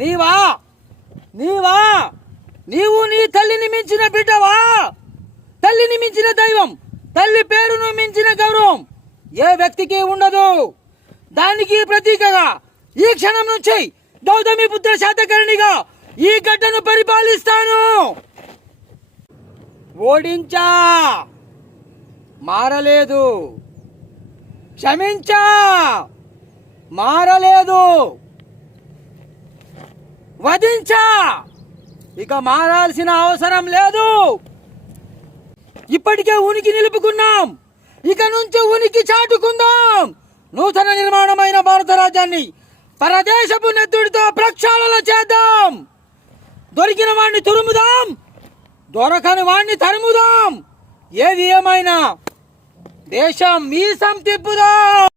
నీవా నీవా నీవు నీ తల్లిని మించిన బిడ్డవా? తల్లిని మించిన దైవం, తల్లి పేరును మించిన గౌరవం ఏ వ్యక్తికి ఉండదు. దానికి ప్రతీకగా ఈ క్షణం నుంచి గౌతమి పుత్ర శాతకర్ణిగా ఈ గడ్డను పరిపాలిస్తాను. ఓడించా, మారలేదు. క్షమించా, మారలేదు. వధించా, ఇక మారాల్సిన అవసరం లేదు. ఇప్పటికే ఉనికి నిలుపుకున్నాం, ఇక నుంచి ఉనికి చాటుకుందాం. నూతన నిర్మాణమైన భారత రాజ్యాన్ని పరదేశపు నెత్తుడితో ప్రక్షాళన చేద్దాం. దొరికిన వాణ్ణి తురుముదాం, దొరకని వాణ్ణి తరుముదాం. ఏది ఏమైనా దేశం మీసం తిప్పుదాం.